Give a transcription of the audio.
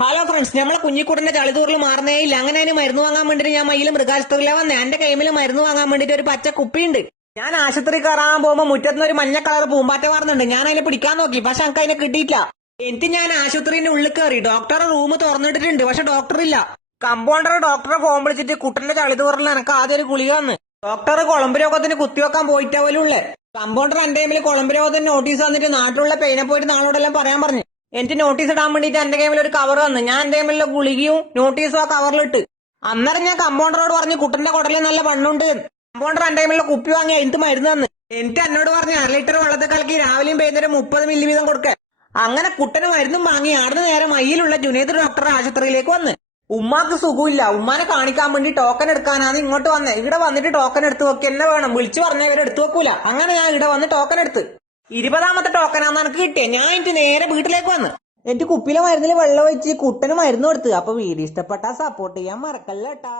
Hello friends, നമ്മളെ കുഞ്ഞിക്കുട്ടന്റെ ചളിതൂറിൽ മാറുന്നേ ഇല്ല. അങ്ങനെ അതിന് മരുന്ന് വാങ്ങാൻ വേണ്ടിട്ട് ഞാൻ മയിലും മൃഗാശുപത്രിയിലെ വന്നേ. എന്റെ കൈമിൽ മരുന്ന് വാങ്ങാൻ വേണ്ടിട്ട് ഒരു പച്ച കുപ്പിയുണ്ട്. ഞാൻ ആശുപത്രി കയറാൻ പോകുമ്പോ മുറ്റത്തുനിന്ന് ഒരു മഞ്ഞ കളർ പൂമ്പാറ്റ മാറുന്നുണ്ട്. ഞാൻ അതിനെ പിടിക്കാൻ നോക്കി, പക്ഷെ എനിക്ക് അതിനെ കിട്ടിയിട്ടില്ല. എനിക്ക് ഞാൻ ആശുപത്രിന്റെ ഉള്ളിൽ കയറി. ഡോക്ടറെ റൂം തുറന്നിട്ടിട്ടുണ്ട്, പക്ഷെ ഡോക്ടർ ഇല്ല. കമ്പൗണ്ടർ ഡോക്ടറെ ഫോൺ വിളിച്ചിട്ട് കുട്ടന്റെ ചളിതൂറിൽ എനിക്ക് ആദ്യം ഒരു ഗുളിക തന്ന്. ഡോക്ടർ കുളമ്പ് രോഗത്തിന് കുത്തിവെക്കാൻ പോയിട്ടാ പോലും ഉള്ളേ. കമ്പൗണ്ടർ എന്റെ ടൈമിൽ കുളമ്പ് രോഗത്തിന് നോട്ടീസ് തന്നിട്ട് നാട്ടിലുള്ള പെയിനെ പോയിട്ട് നാളോടെല്ലാം പറയാൻ പറഞ്ഞു. എനിക്ക് നോട്ടീസ് ഇടാൻ വേണ്ടിട്ട് എന്റെ കൈമിൽ ഒരു കവർ വന്ന്. ഞാൻ എന്റെ കൈമിലുള്ള ഗുളികയും നോട്ടീസും ആ കവറിലിട്ട്. അന്നേരം ഞാൻ കമ്പൗണ്ടറോട് പറഞ്ഞു കുട്ടന്റെ കുടലിൽ നല്ല വണ്ണുണ്ട്. കമ്പൗണ്ടർ എന്റെ കൈമിലുള്ള കുപ്പി വാങ്ങി എനിക്ക് മരുന്ന് തന്ന്. എനിക്ക് എന്നോട് പറഞ്ഞു 1 ലിറ്റർ വെള്ളത്തിൽ കലക്കി രാവിലെയും വൈകുന്നേരം 30 മില്ലി വീതം കൊടുക്കാൻ. അങ്ങനെ കുട്ടന് മരുന്നും വാങ്ങി ആടുന്ന നേരം മയ്യിലുള്ള ജുനൈദ് ഡോക്ടർ ആശുപത്രിയിലേക്ക് വന്ന്. ഉമ്മാക്ക് സുഖമില്ല. ഉമ്മാനെ കാണിക്കാൻ വേണ്ടി ടോക്കൺ എടുക്കാനാണ് ഇങ്ങോട്ട് വന്നേ. ഇവിടെ വന്നിട്ട് ടോക്കൺ എടുത്ത് വെക്ക്, എന്നെ വേണം വിളിച്ചു പറഞ്ഞ ഇവരെ എടുത്തു വെക്കൂല. അങ്ങനെ ഞാൻ ഇവിടെ വന്ന് ടോക്കൺ എടുത്ത് 20ാമത്തെ ടോക്കനാന്ന് എനിക്ക് കിട്ടിയത്. ഞാൻ എനിക്ക് നേരെ വീട്ടിലേക്ക് വന്ന് എന്റെ കുപ്പിയിലെ മരുന്നിൽ വെള്ളം ഒഴിച്ച് കുട്ടന് മരുന്ന് കൊടുത്ത്. അപ്പൊ വീഡിയോ ഇഷ്ടപ്പെട്ടാ സപ്പോർട്ട് ചെയ്യാൻ മറക്കല്ലേട്ടാ.